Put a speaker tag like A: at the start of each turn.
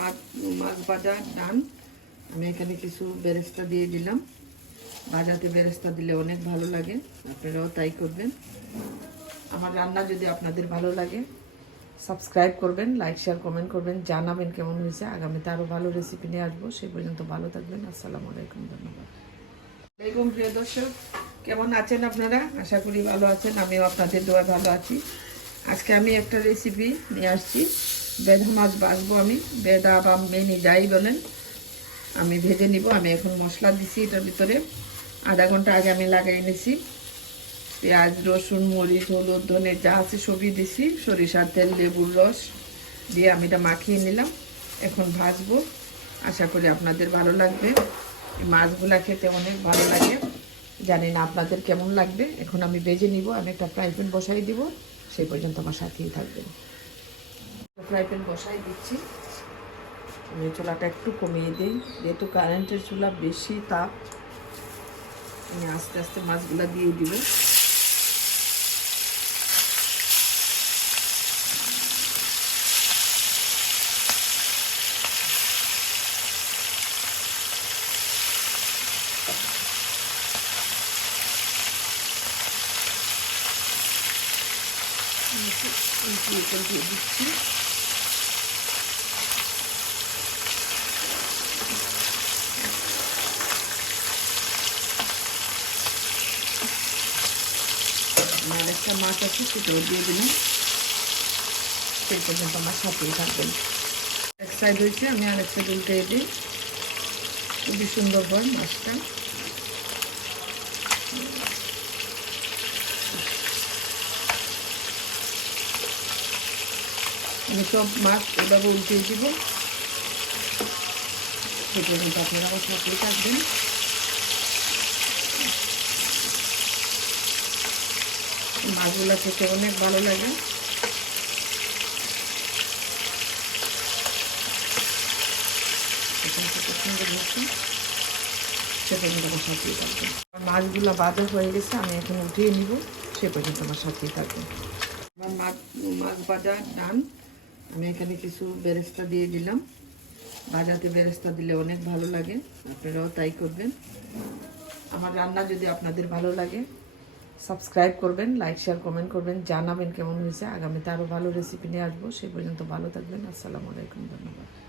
A: মাছ মাছ ভাজা ডান। আমি এখানে কিছু বেরেস্তা দিয়ে দিলাম। ভাজাতে বেরেস্তা দিলে অনেক ভালো লাগে, আপনারাও তাই করবেন। আমার রান্না যদি আপনাদের ভালো লাগে সাবস্ক্রাইব করবেন লাইক শেয়ার কমেন্ট করবেন, জানাবেন কেমন হয়েছে। আগামীতে আরও ভালো রেসিপি নিয়ে আসব। সেই পর্যন্ত ভালো থাকবেন। আসসালামু আলাইকুম, ধন্যবাদ। আলাইকুম প্রিয় দর্শক, কেমন আছেন আপনারা? আশা করি ভালো আছেন। আমিও আপনাদের দোয়া ভালো আছি। আজকে আমি একটা রেসিপি নিয়ে আসছি। বেদা মাছ বাছবো আমি। বেদা বা মেনি যাই বলেন, আমি ভেজে নিব। আমি এখন মশলা দিছি এটার ভিতরে। আধা ঘণ্টা আগে আমি লাগাই এনেছি পেঁয়াজ, রসুন, মরিচ, হলুদ, ধনে যা আছে সবই দিছি। সরিষার তেল, লেবুর রস দিয়ে আমি এটা মাখিয়ে নিলাম। এখন ভাজবো। আশা করি আপনাদের ভালো লাগবে। মাছগুলা খেতে অনেক ভালো লাগে। জানি না আপনাদের কেমন লাগবে। এখন আমি বেজে নিব। আমি একটা ফ্রাই প্যান বসাই দিব। সেই পর্যন্ত আমার সাথেই থাকবেন। ফ্রাই প্যান বসাই দিচ্ছি। আমি চুলাটা একটু কমিয়ে দিই। যেহেতু কারেন্টের চুলা বেশি তাপ, আমি আস্তে আস্তে মাছগুলা দিয়ে দিব। দিয়ে দিচ্ছি। আর একটা মাছ আছে সেটাও দিয়ে দিলাম। সেই পর্যন্ত আমার সাথেই থাকবেন। এক সাইড হয়েছে, আমি আর এক সাইড উল্টে দিই খুবই সুন্দর হয় মাছটা। আমি সব মাছ এভাবে উল্টে দিব। সে পর্যন্ত আপনারা আমার সাথেই থাকবেন। মাছগুলো খেতে অনেক ভালো লাগে। হচ্ছে আমার সাথেই থাকবেন মাছগুলো বাজা হয়ে গেছে, আমি এখন উঠিয়ে নিব, সে পর্যন্ত আমার সাথেই থাকবেন আমার মাছ মাছ ভাজা ডান। আমি এখানে কিছু বেরেস্তা দিয়ে দিলাম। ভাজাতে বেরেস্তা দিলে অনেক ভালো লাগে, আপনারাও তাই করবেন। আমার রান্না যদি আপনাদের ভালো লাগে সাবস্ক্রাইব করবেন লাইক শেয়ার কমেন্ট করবেন, জানাবেন কেমন হয়েছে। আগামীতে আরও ভালো রেসিপি নিয়ে আসব। সেই পর্যন্ত ভালো থাকবেন। আসসালামু আলাইকুম, ধন্যবাদ।